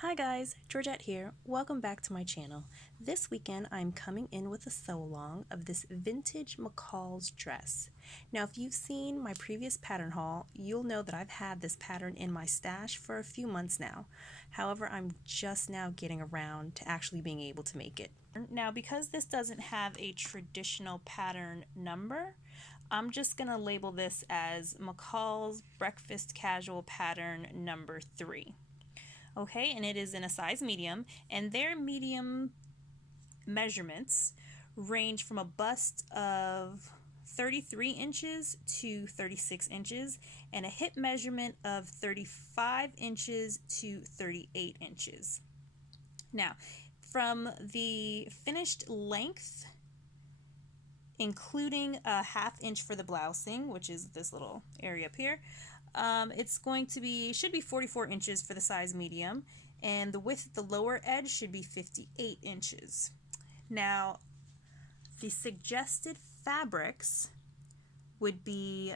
Hi guys, Georgette here. Welcome back to my channel. This weekend I'm coming in with a sew along of this vintage McCall's dress. Now if you've seen my previous pattern haul, you'll know that I've had this pattern in my stash for a few months now. However, I'm just now getting around to actually being able to make it. Now because this doesn't have a traditional pattern number, I'm just going to label this as McCall's Breakfast Casual Pattern number 3. Okay, and it is in a size medium, and their medium measurements range from a bust of 33 inches to 36 inches and a hip measurement of 35 inches to 38 inches. Now, from the finished length, including a ½ inch for the blousing, which is this little area up here, it's going to be, should be 44 inches for the size medium, and the width at the lower edge should be 58 inches. Now, the suggested fabrics would be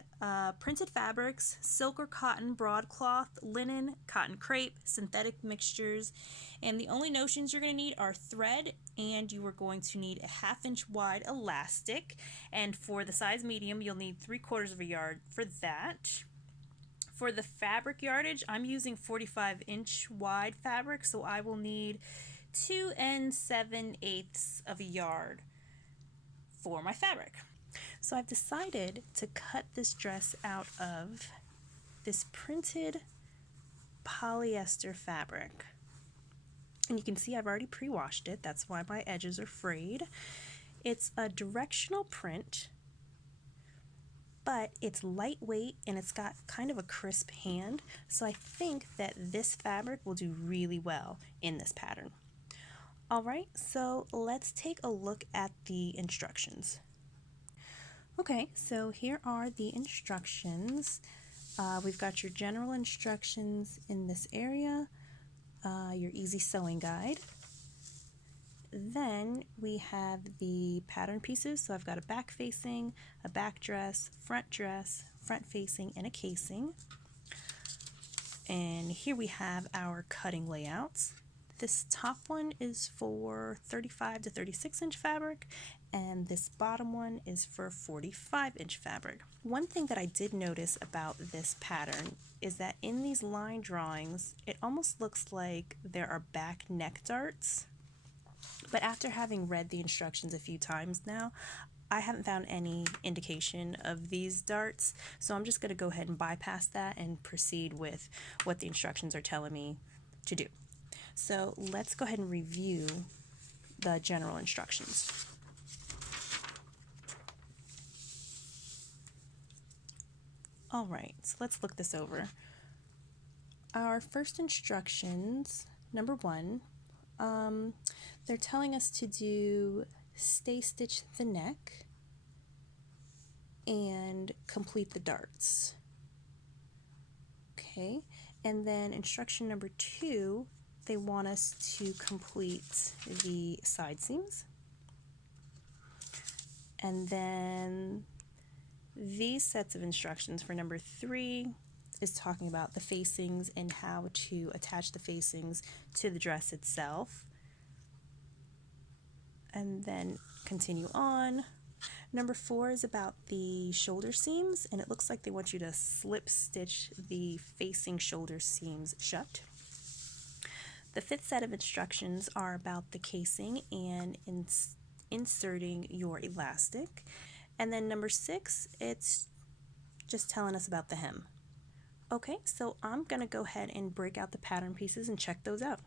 printed fabrics, silk or cotton, broadcloth, linen, cotton crepe, synthetic mixtures, and the only notions you're going to need are thread, and you are going to need a ½ inch wide elastic, and for the size medium you'll need 3/4 of a yard for that. For the fabric yardage, I'm using 45 inch wide fabric, so I will need 2 7/8 of a yard for my fabric. So I've decided to cut this dress out of this printed polyester fabric. And you can see I've already pre-washed it, that's why my edges are frayed. It's a directional print, but it's lightweight and it's got kind of a crisp hand, so I think that this fabric will do really well in this pattern. Alright, so let's take a look at the instructions. Okay, so here are the instructions. We've got your general instructions in this area, your easy sewing guide. Then we have the pattern pieces, so I've got a back facing, a back dress, front facing, and a casing. And here we have our cutting layouts. This top one is for 35 to 36 inch fabric, and this bottom one is for 45 inch fabric. One thing that I did notice about this pattern is that in these line drawings, it almost looks like there are back neck darts. But after having read the instructions a few times now, I haven't found any indication of these darts, so I'm just going to go ahead and bypass that and proceed with what the instructions are telling me to do. So let's go ahead and review the general instructions. Alright, so let's look this over. Our first instructions, number 1, they're telling us to do stay stitch the neck and complete the darts. Okay, and then instruction number 2, they want us to complete the side seams. And then these sets of instructions for number 3 is talking about the facings and how to attach the facings to the dress itself. And then continue on. Number 4 is about the shoulder seams, and it looks like they want you to slip stitch the facing shoulder seams shut. The 5th set of instructions are about the casing and inserting your elastic. And then number 6, it's just telling us about the hem. Okay, so I'm going to go ahead and break out the pattern pieces and check those out.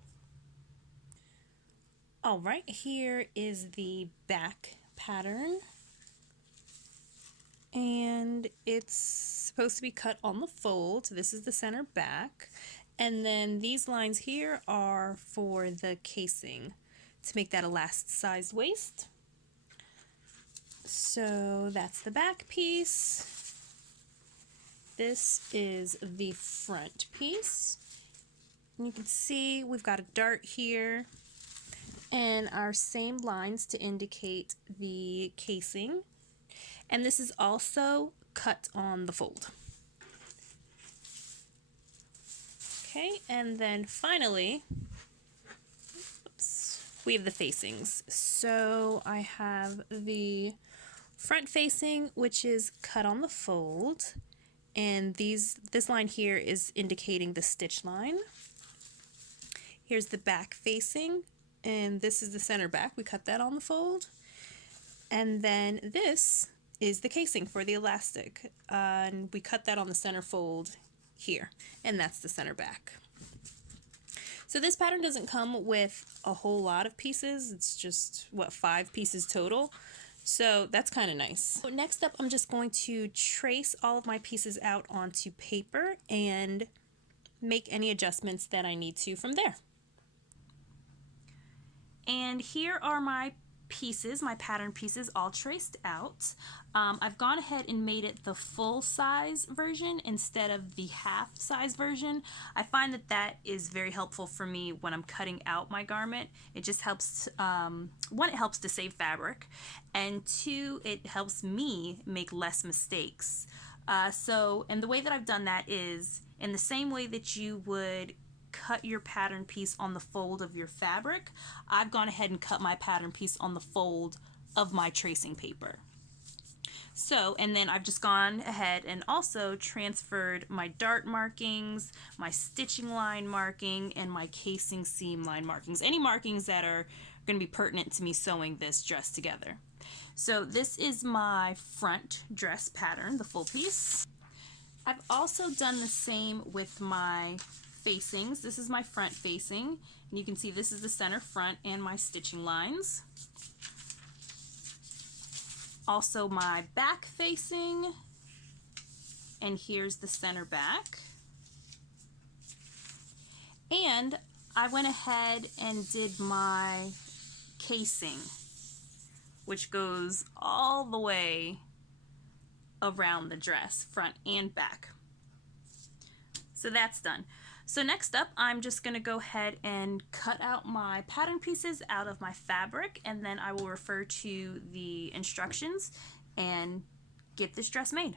Alright, here is the back pattern, and it's supposed to be cut on the fold, so this is the center back, and then these lines here are for the casing to make that elast-sized waist. So that's the back piece. This is the front piece, and you can see we've got a dart here and our same lines to indicate the casing, and this is also cut on the fold. Okay, and then finally we have the facings. So I have the front facing, which is cut on the fold, and this line here is indicating the stitch line. Here's the back facing, and this is the center back. We cut that on the fold. And then this is the casing for the elastic, and we cut that on the center fold here, and that's the center back. So this pattern doesn't come with a whole lot of pieces. It's just, what, 5 pieces total. So that's kind of nice. So next up, I'm just going to trace all of my pieces out onto paper and make any adjustments that I need to from there. And here are my pieces, my pattern pieces, all traced out. I've gone ahead and made it the full size version instead of the half size version. I find that that is very helpful for me when I'm cutting out my garment. It just helps, one, it helps to save fabric, and 2, it helps me make less mistakes. And the way that I've done that is in the same way that you would cut your pattern piece on the fold of your fabric, I've gone ahead and cut my pattern piece on the fold of my tracing paper. So, and then I've just gone ahead and also transferred my dart markings, my stitching line marking, and my casing seam line markings. Any markings that are going to be pertinent to me sewing this dress together. So this is my front dress pattern, the full piece. I've also done the same with my facings. This is my front facing, and you can see this is the center front and my stitching lines. Also my back facing, and here's the center back. And I went ahead and did my casing, which goes all the way around the dress, front and back. So that's done. So next up, I'm just going to go ahead and cut out my pattern pieces out of my fabric, and then I will refer to the instructions and get this dress made.